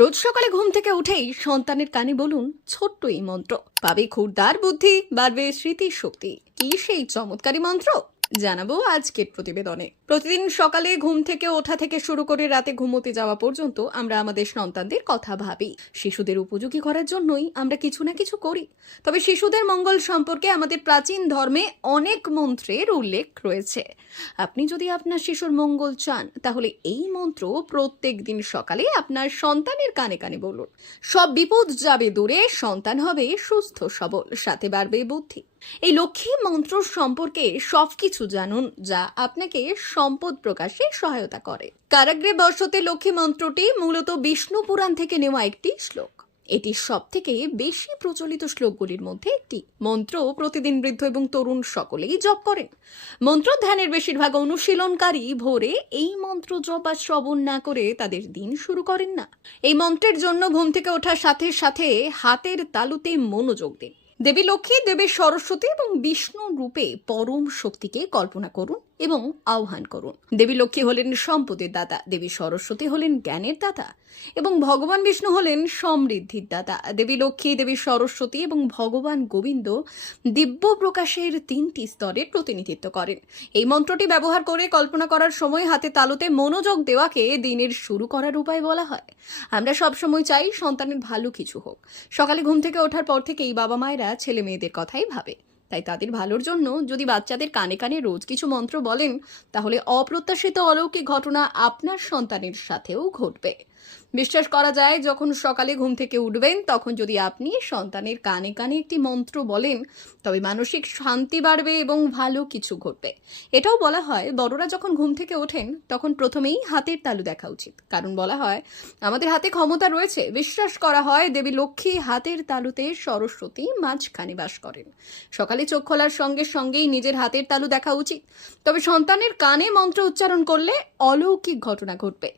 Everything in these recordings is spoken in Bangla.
রোজ সকালে ঘুম থেকে উঠেই সন্তানের কানে বলুন ছোট্ট এই মন্ত্র। পাবে খুরদার বুদ্ধি, বাড়বে স্মৃতির শক্তি কি সেই চমৎকারী মন্ত্র? জানাব আজকের প্রতিবেদনে। প্রতিদিন সকালে ঘুম থেকে ওঠা থেকে শুরু করে রাতে ঘুমোতে যাওয়া পর্যন্ত আমরা আমাদের সন্তানদের কথা ভাবি। শিশুদের উপযোগী করার জন্যই আমরা কিছু না কিছু করি। তবে শিশুদের মঙ্গল সম্পর্কে আমাদের প্রাচীন ধর্মে অনেক মন্ত্রের উল্লেখ রয়েছে। আপনি যদি আপনার শিশুর মঙ্গল চান, তাহলে এই মন্ত্র প্রত্যেক দিন সকালে আপনার সন্তানের কানে কানে বলুন। সব বিপদ যাবে দূরে, সন্তান হবে সুস্থ সবল, সাথে বাড়বে বুদ্ধি। এই লক্ষ্মী মন্ত্র সম্পর্কে সবকিছু জানুন যা আপনাকে সম্পদ প্রকাশে সহায়তা করে। কারাগ্রে বর্ষতে লক্ষ্মী মন্ত্রটি মূলত বিষ্ণু পুরাণ থেকে নেওয়া একটি শ্লোক। এটি সব থেকে বেশি প্রচলিত শ্লোকগুলির মধ্যে একটি। মন্ত্র প্রতিদিন বৃদ্ধ এবং তরুণ সকলেই জপ করেন। মন্ত্র ধ্যানের বেশিরভাগ অনুশীলনকারী ভোরে এই মন্ত্র জপ বা শ্রবণ না করে তাদের দিন শুরু করেন না। এই মন্ত্রের জন্য ঘুম থেকে ওঠার সাথে সাথে হাতের তালুতে মনোযোগ দিন। দেবী লক্ষ্মী দেবী সরস্বতী এবং বিষ্ণু রূপে পরম শক্তিকে কল্পনা করুন। এবং আহ্বান করুন। দেবী লক্ষ্মী হলেন সম্পদের দাতা, দেবী সরস্বতী হলেন জ্ঞানের দাতা এবং ভগবান বিষ্ণু হলেন সমৃদ্ধির দাতা। দেবী লক্ষ্মী, দেবী সরস্বতী এবং ভগবান গোবিন্দ দিব্য প্রকাশের তিনটি স্তরের প্রতিনিধিত্ব করেন। এই মন্ত্রটি ব্যবহার করে কল্পনা করার সময় হাতে তালুতে মনোযোগ দেওয়াকে দিনের শুরু করার উপায় বলা হয়। আমরা সবসময় চাই সন্তানের ভালো কিছু হোক। সকালে ঘুম থেকে ওঠার পর থেকেই বাবা মায়েরা ছেলে মেয়েদের কথাই ভাবে। তাই তাদের ভালোর জন্য যদি বাচ্চাদের কানে কানে রোজ কিছু মন্ত্র বলেন, তাহলে অপ্রত্যাশিত অলৌকিক ঘটনা আপনার সন্তানের সাথেও ঘটবে। বিশ্বাস করা যায়, যখন সকালে ঘুম থেকে উঠবেন, তখন যদি আপনি সন্তানের কানে কানে একটি মন্ত্র বলেন, তবে মানসিক শান্তি বাড়বে এবং ভালো কিছু ঘটবে। এটাও বলা হয়, বড়রা যখন ঘুম থেকে ওঠেন, তখন প্রথমেই হাতের তালু দেখা উচিত। কারণ বলা হয়, আমাদের হাতে ক্ষমতা রয়েছে, বিশ্বাস করা হয়, দেবী লক্ষ্মী হাতের তালুতে সরস্বতী মাঝখানে বাস করেন। সকালে চোখ খোলার সঙ্গে সঙ্গেই নিজের হাতের তালু দেখা উচিত। তবে সন্তানের কানে মন্ত্র উচ্চারণ করলে অলৌকিক ঘটনা ঘটবে।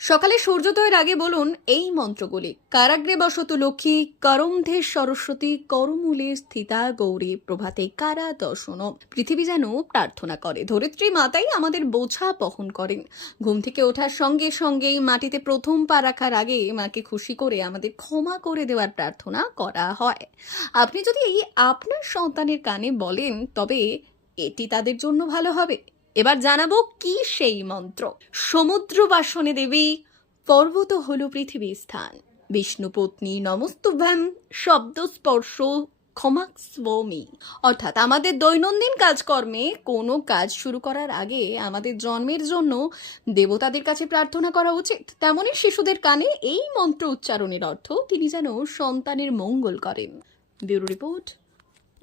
সকালে সূর্যোদয়ের আগে বলুন এই মন্ত্রগুলি। কারাগ্রে বসত লক্ষ্মী, করমধে সরস্বতী, করমূলে স্থিতা গৌরী, প্রভাতে কারা দর্শন। পৃথিবী যেন প্রার্থনা করে। ধরিত্রী মাতাই আমাদের বোঝা বহন করেন। ঘুম থেকে ওঠার সঙ্গে সঙ্গেই মাটিতে প্রথম পা রাখার আগে মাকে খুশি করে আমাদের ক্ষমা করে দেওয়ার প্রার্থনা করা হয়। আপনি যদি এই আপনার সন্তানের কানে বলেন, তবে এটি তাদের জন্য ভালো হবে। এবার জানাব কি সেই মন্ত্র? সমুদ্র বাসনে দেবী, পর্বত হল পৃথিবী স্থান। বিষ্ণু পত্নী নমস্তুভ্যাম, শব্দ স্পর্শ অর্থাৎ আমাদের দৈনন্দিন কাজকর্মে কোনো কাজ শুরু করার আগে আমাদের জন্মের জন্য দেবতাদের কাছে প্রার্থনা করা উচিত। তেমনই শিশুদের কানে এই মন্ত্র উচ্চারণের অর্থ তিনি যেন সন্তানের মঙ্গল করেন। ব্যুরো রিপোর্ট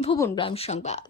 ভুবন গ্রাম সংবাদ।